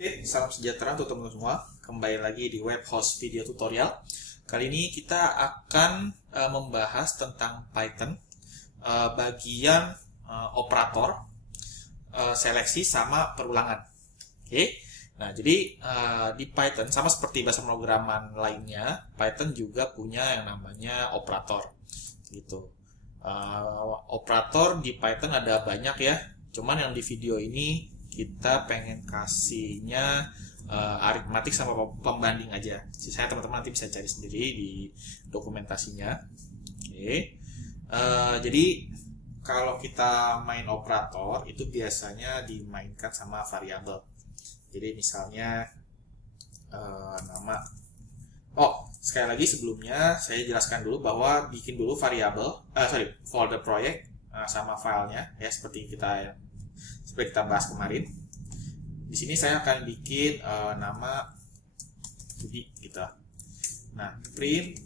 Oke, salam sejahtera untuk teman-teman semua. Kembali lagi di web host video tutorial. Kali ini kita akan membahas tentang Python bagian operator, seleksi sama perulangan. Oke. Nah, jadi di Python sama seperti bahasa pemrograman lainnya, Python juga punya yang namanya operator. Gitu. Operator di Python ada banyak ya. Cuman yang di video ini kita pengen kasihnya aritmatik sama pembanding aja. Sisanya teman-teman nanti bisa cari sendiri di dokumentasinya. Oke. Jadi kalau kita main operator itu biasanya dimainkan sama variabel. Jadi misalnya nama. Sekali lagi sebelumnya saya jelaskan dulu bahwa bikin dulu variabel, folder project sama filenya ya seperti kita bahas kemarin. Di sini saya akan bikin nama Budi gitu. Nah, print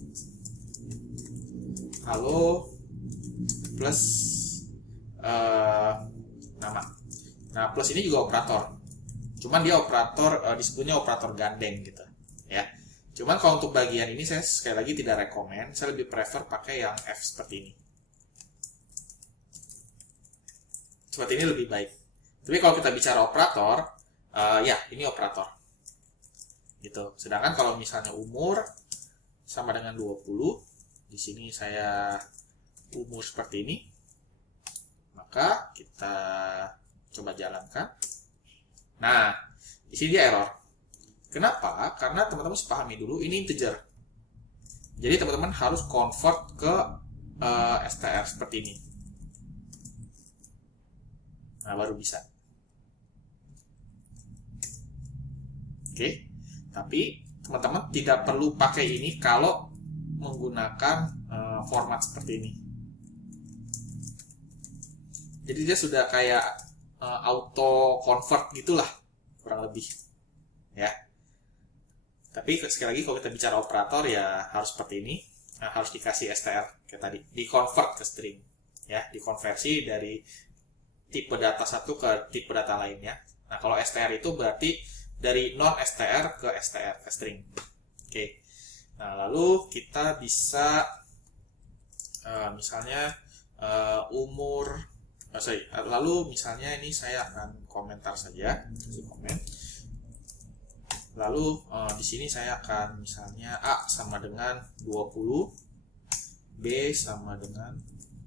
halo plus nama. Nah, plus ini juga operator. Cuman dia operator disebutnya operator gandeng gitu, ya. Cuman kalau untuk bagian ini saya sekali lagi tidak rekomend. Saya lebih prefer pakai yang F seperti ini. Seperti ini lebih baik. Tapi kalau kita bicara operator, ya ini operator. Gitu. Sedangkan kalau misalnya umur sama dengan 20, di sini saya umur seperti ini. Maka kita coba jalankan. Nah, di sini dia error. Kenapa? Karena teman-teman harus pahami dulu ini integer. Jadi teman-teman harus convert ke str seperti ini. Nah, baru bisa. Oke, tapi teman-teman tidak perlu pakai ini kalau menggunakan format seperti ini. Jadi dia sudah kayak auto convert gitulah, kurang lebih, ya. Tapi sekali lagi kalau kita bicara operator ya harus seperti ini, harus dikasih str kayak tadi, di convert ke string, ya, dikonversi dari tipe data satu ke tipe data lainnya. Nah, kalau str itu berarti dari non str ke string. Oke. Nah, lalu kita bisa misalnya lalu misalnya ini saya akan komentar saja, kasih komen. Lalu di sini saya akan misalnya A sama dengan 20, B sama dengan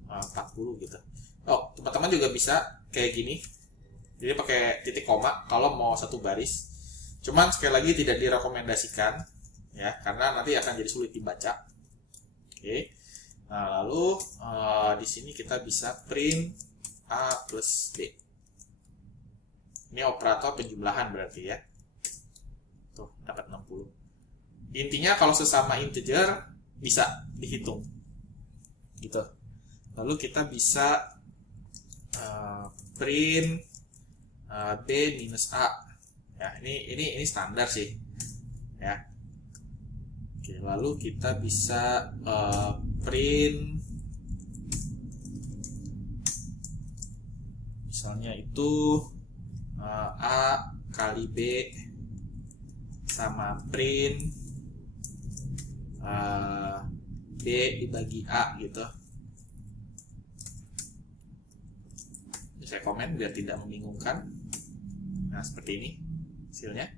40 gitu. Teman-teman juga bisa kayak gini. Jadi pakai titik koma kalau mau satu baris. Cuman sekali lagi tidak direkomendasikan ya, karena nanti akan jadi sulit dibaca. Oke. Nah, lalu di sini kita bisa print A plus B. Ini operator penjumlahan berarti ya. Tuh, dapat 60. Intinya kalau sesama integer bisa dihitung. Gitu. Lalu kita bisa print B minus A. Ya, ini standar sih. Ya. Oke, lalu kita bisa print misalnya itu A kali B sama print B dibagi A gitu. Saya komen biar tidak membingungkan. Nah, seperti ini hasilnya.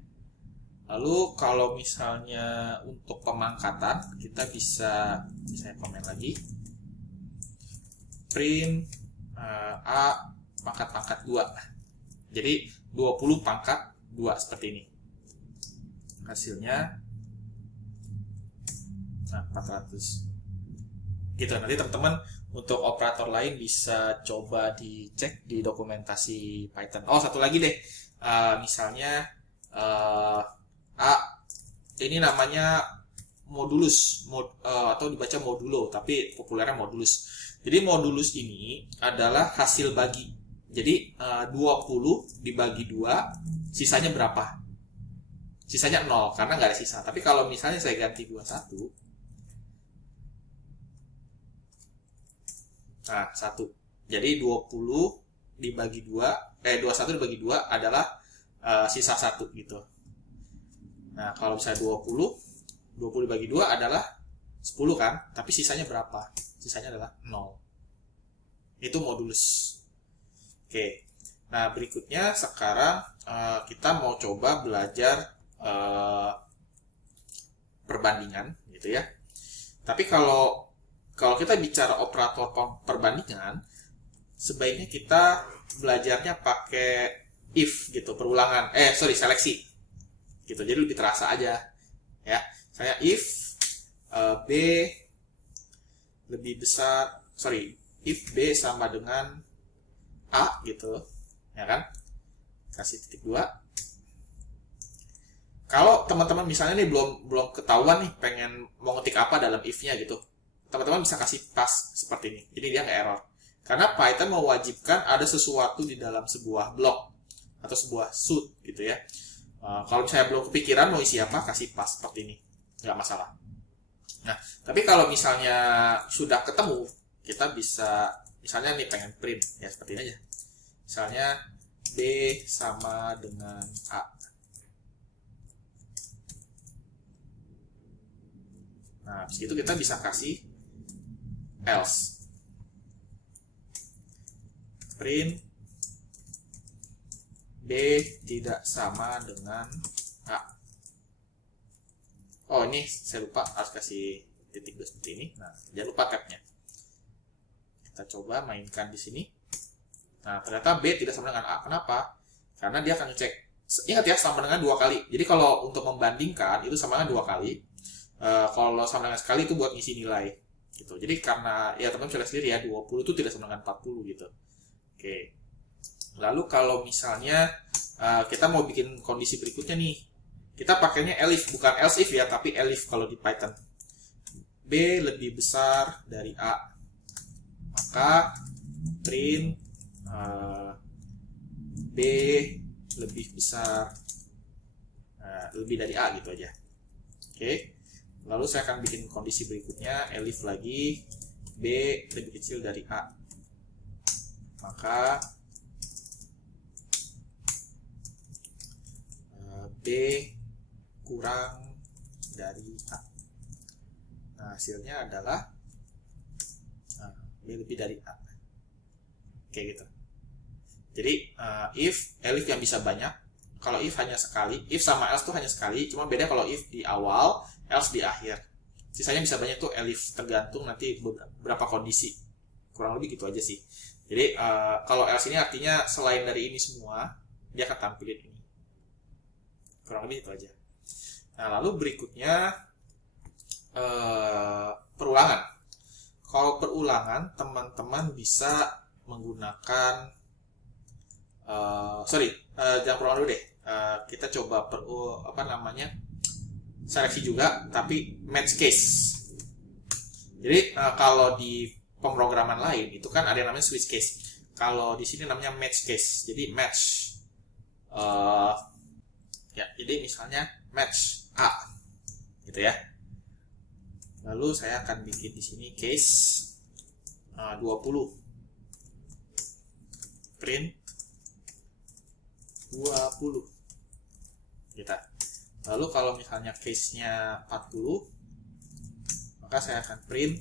Lalu kalau misalnya untuk pemangkatan kita bisa saya komen lagi print A pangkat 2. Jadi 20 pangkat 2 seperti ini. Hasilnya 400. Gitu. Nanti teman-teman untuk operator lain bisa coba dicek di dokumentasi Python. Satu lagi deh. Misalnya A ini namanya modulus atau dibaca modulo, tapi populernya modulus. Jadi modulus ini adalah hasil bagi. Jadi 20 dibagi 2, sisanya berapa? Sisanya 0 karena nggak ada sisa. Tapi kalau misalnya saya ganti 21, nah 1. Jadi 20 dibagi 2, 21 dibagi 2 adalah sisa 1 gitu. Nah, kalau misalnya 20 dibagi 2 adalah 10 kan, tapi sisanya berapa? Sisanya adalah 0. Itu modulus. Oke. Nah, berikutnya sekarang kita mau coba belajar perbandingan gitu ya. Tapi kalau kita bicara operator perbandingan, sebaiknya kita belajarnya pakai if gitu, perulangan. Seleksi. Gitu. Jadi lebih terasa aja. Ya. Saya if B lebih besar, if B sama dengan A gitu. Ya kan? Kasih titik 2. Kalau teman-teman misalnya nih belum ketahuan nih pengen mau ngetik apa dalam if-nya gitu, teman-teman bisa kasih pas seperti ini. Jadi dia nggak error. Karena Python mewajibkan ada sesuatu di dalam sebuah blok atau sebuah suit gitu ya. Kalau misalnya belum kepikiran mau isi apa, kasih pas seperti ini, nggak masalah. Nah, tapi kalau misalnya sudah ketemu, kita bisa misalnya nih pengen print ya seperti ini aja. Misalnya B sama dengan A. Nah, habis itu kita bisa kasih else. Print B tidak sama dengan A. Oh, ini saya lupa harus kasih titik 2 seperti ini. Nah, jangan lupa tab-nya. Kita coba mainkan di sini. Nah, ternyata B tidak sama dengan A. Kenapa? Karena dia akan ngecek. Ingat ya, sama dengan 2 kali. Jadi kalau untuk membandingkan, itu sama dengan 2 kali. Kalau sama dengan sekali itu buat ngisi nilai. Gitu. Jadi karena, ya teman-teman bisa lihat sendiri ya, 20 itu tidak sama dengan 40 gitu. Oke. Lalu kalau misalnya kita mau bikin kondisi berikutnya nih. Kita pakainya elif, bukan else if ya, tapi elif kalau di Python. B lebih besar dari A. Maka print B lebih besar lebih dari A gitu aja. Oke. Lalu saya akan bikin kondisi berikutnya, elif lagi, B lebih kecil dari A. Maka B kurang dari A. Nah, hasilnya adalah B lebih dari A. Kayak gitu. Jadi if, elif yang bisa banyak. Kalau if hanya sekali, if sama else tuh hanya sekali. Cuma beda kalau if di awal, else di akhir. Sisanya bisa banyak tuh elif, tergantung nanti beberapa kondisi. Kurang lebih gitu aja sih. Jadi kalau else ini artinya selain dari ini semua, dia akan tampilin ini. Kurang lebih itu aja. Nah, lalu berikutnya perulangan. Kalau perulangan, teman-teman bisa menggunakan jangan perulangan dulu deh. Kita coba seleksi juga, tapi match case. Jadi kalau di pemrograman lain itu kan ada yang namanya switch case. Kalau di sini namanya match case. Jadi match. Jadi misalnya match A, gitu ya. Lalu saya akan bikin di sini case 20. Print 20. Kita. Lalu kalau misalnya case-nya 40, maka saya akan print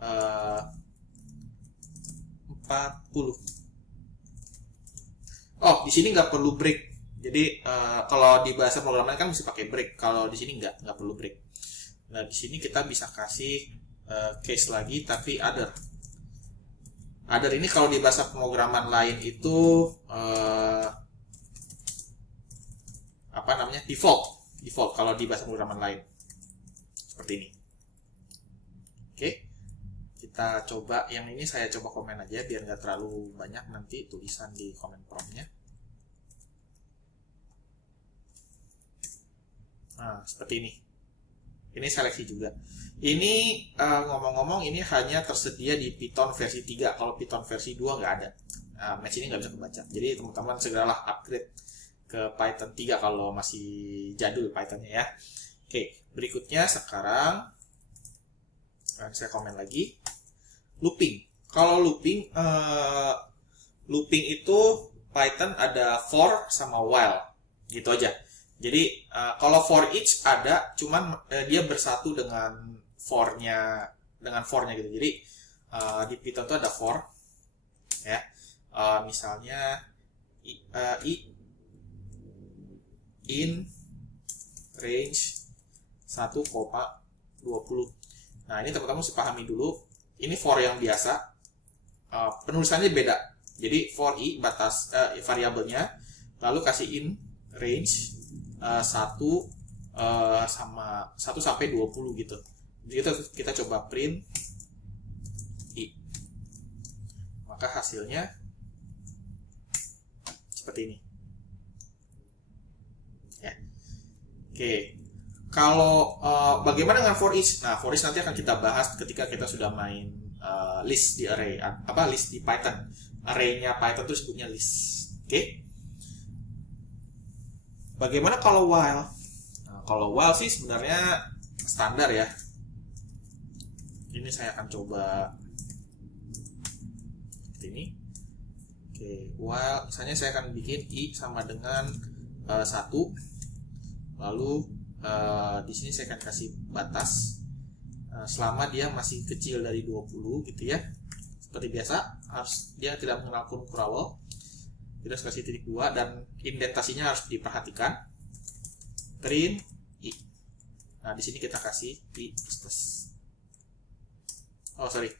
40. Oh, di sini nggak perlu break. Jadi kalau di bahasa pemrograman kan mesti pakai break. Kalau di sini nggak perlu break. Nah, di sini kita bisa kasih case lagi, tapi other. Other ini kalau di bahasa pemrograman lain itu default kalau di bahasa pemrograman lain seperti ini. Oke, kita coba yang ini, saya coba komen aja biar nggak terlalu banyak nanti tulisan di komen prompt-nya. Nah, seperti ini. Ini seleksi juga. Ini ngomong-ngomong ini hanya tersedia di Python versi 3. Kalau Python versi 2 nggak ada. Match ini nggak bisa kebaca. Jadi teman-teman segeralah upgrade ke Python 3 kalau masih jadul Pythonnya ya. Oke, berikutnya sekarang saya komen lagi. Looping. Kalau looping itu Python ada for sama while, gitu aja. Jadi kalau for each ada, cuman dia bersatu dengan for-nya gitu. Jadi di Python itu ada for, ya. Misalnya in range 1,20. Nah, ini teman-teman harus pahami dulu. Ini for yang biasa, penulisannya beda. Jadi for i batas variabelnya, lalu kasih in range 1 sama 1 sampai 20 gitu. Jadi kita coba print i. Maka hasilnya seperti ini. Ya. Oke. Kalau bagaimana dengan for each? Nah, for each nanti akan kita bahas ketika kita sudah main list di array, list di Python. Array-nya Python itu sebutnya list. Oke. Bagaimana kalau while? Nah, kalau while sih sebenarnya standar ya. Ini saya akan coba seperti ini. Oke, while misalnya saya akan bikin i sama dengan 1. Lalu di sini saya akan kasih batas selama dia masih kecil dari 20 gitu ya. Seperti biasa, harus dia tidak mengenal kurung kurawal. Kita harus kasih titik 2 dan indentasinya harus diperhatikan. Print i. Nah, di sini kita kasih i plus. Oh, sorry.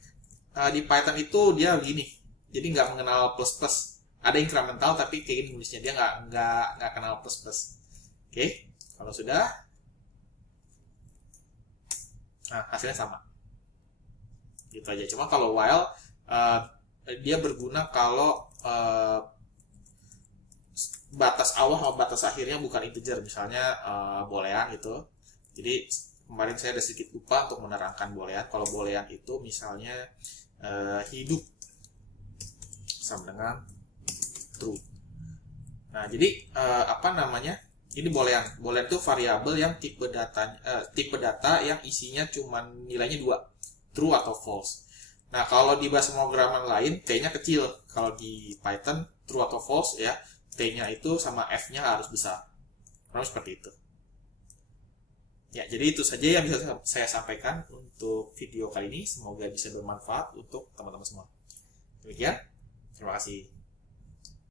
Di Python itu dia begini. Jadi nggak mengenal plus plus. Ada incremental tapi kayak gini nulisnya, dia nggak kenal plus plus. Oke, kalau sudah, nah hasilnya sama. Gitu aja. Cuma kalau while dia berguna kalau batas awal sama batas akhirnya bukan integer, misalnya boolean gitu. Jadi kemarin saya ada sedikit lupa untuk menerangkan boolean. Kalau boolean itu misalnya hidup sama dengan true. Nah, jadi apa namanya? Ini boolean. Boolean itu variabel yang tipe data yang isinya cuman nilainya 2, true atau false. Nah, kalau di bahasa pemrograman lain, T-nya kecil. Kalau di Python, true atau false ya, T-nya itu sama F-nya harus besar. Kurang seperti itu. Ya, jadi itu saja yang bisa saya sampaikan untuk video kali ini. Semoga bisa bermanfaat untuk teman-teman semua. Demikian, terima kasih.